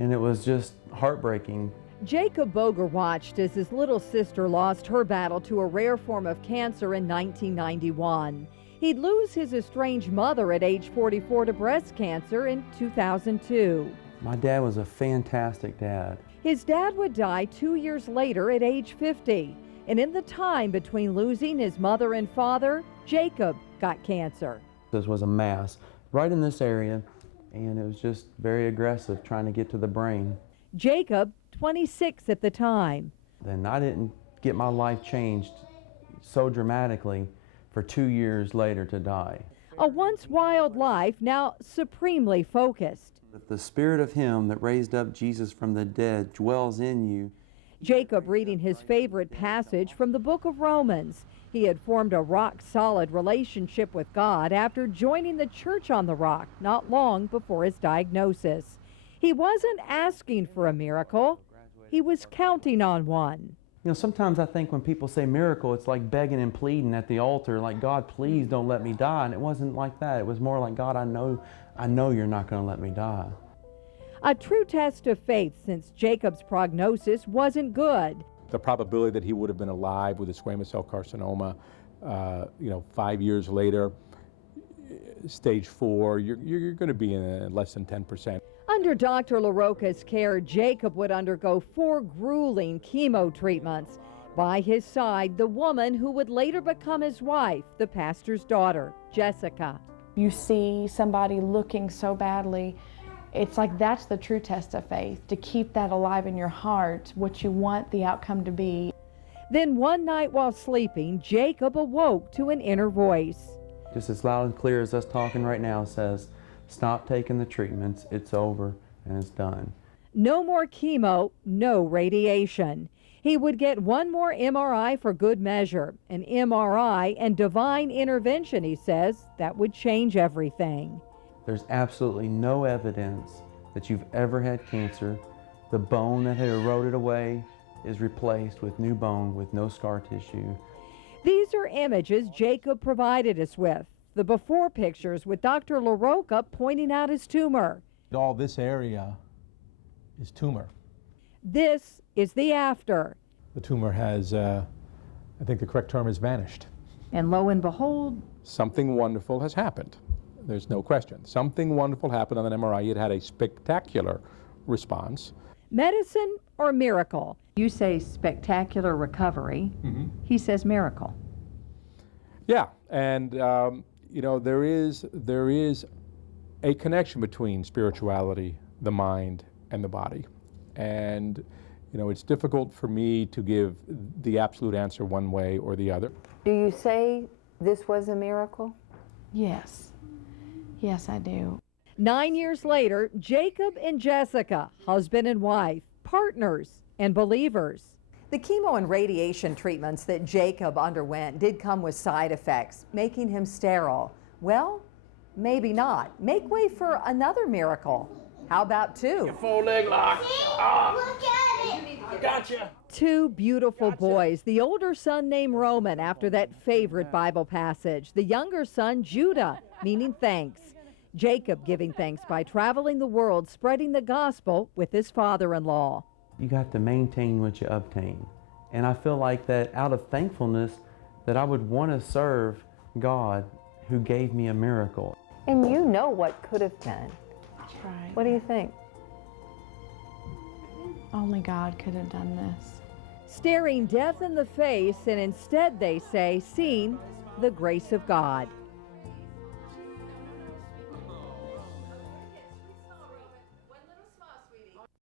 and it was just heartbreaking. Jacob Boger watched as his little sister lost her battle to a rare form of cancer in 1991. He'd lose his estranged mother at age 44 to breast cancer in 2002. My dad was a fantastic dad. His dad would die 2 years later at age 50. And in the time between losing his mother and father, Jacob got cancer. This was a mass right in this area, and it was just very aggressive, trying to get to the brain. Jacob, 26 at the time. Then I didn't get my life changed so dramatically for 2 years later to die. A once wild life, now supremely focused. If the spirit of him that raised up Jesus from the dead dwells in you. Jacob reading his favorite passage from the book of Romans. He had formed a rock-solid relationship with God after joining the Church on the Rock not long before his diagnosis. He wasn't asking for a miracle. He was counting on one. You know, sometimes I think when people say miracle, it's like begging and pleading at the altar, like, God, please don't let me die. And it wasn't like that. It was more like, God, I know you're not going to let me die. A true test of faith, since Jacob's prognosis wasn't good. The probability that he would have been alive with a squamous cell carcinoma, 5 years later, stage 4, you're going to be in less than 10%. Under Dr. LaRocca's care, Jacob would undergo 4 grueling chemo treatments. By his side, the woman who would later become his wife, the pastor's daughter, Jessica. You see somebody looking so badly, it's like that's the true test of faith, to keep that alive in your heart, what you want the outcome to be. Then one night while sleeping, Jacob awoke to an inner voice. Just as loud and clear as us talking right now says, stop taking the treatments, it's over and it's done. No more chemo, no radiation. He would get one more MRI for good measure. An MRI and divine intervention, he says, that would change everything. There's absolutely no evidence that you've ever had cancer. The bone that had eroded away is replaced with new bone with no scar tissue. These are images Jacob provided us with. The before pictures with Dr. LaRocca pointing out his tumor. All this area is tumor. This is the after. The tumor has, I think the correct term is vanished. And lo and behold, Something wonderful has happened. There's no question. Something wonderful happened on an MRI. It had a spectacular response. medicine or miracle? You say spectacular recovery. Mm-hmm. He says miracle. Yeah, and there is a connection between spirituality, the mind, and the body. And it's difficult for me to give the absolute answer one way or the other. Do you say this was a miracle? Yes. Yes, I do. 9 years later, Jacob and Jessica, husband and wife, partners and believers. The chemo and radiation treatments that Jacob underwent did come with side effects, making him sterile. Well, maybe not. Make way for another miracle. How about 2? Your 4-leg lock. Look at it. Gotcha. 2 beautiful boys, the older son named Roman after that favorite Bible passage, the younger son Judah, meaning thanks. Jacob giving thanks by traveling the world spreading the gospel with his father-in-law. You got to maintain what you obtain. And I feel like that out of thankfulness that I would want to serve God who gave me a miracle. And you know what could have been. That's right. What do you think? Only God could have done this. Staring death in the face and instead, they say, seeing the grace of God.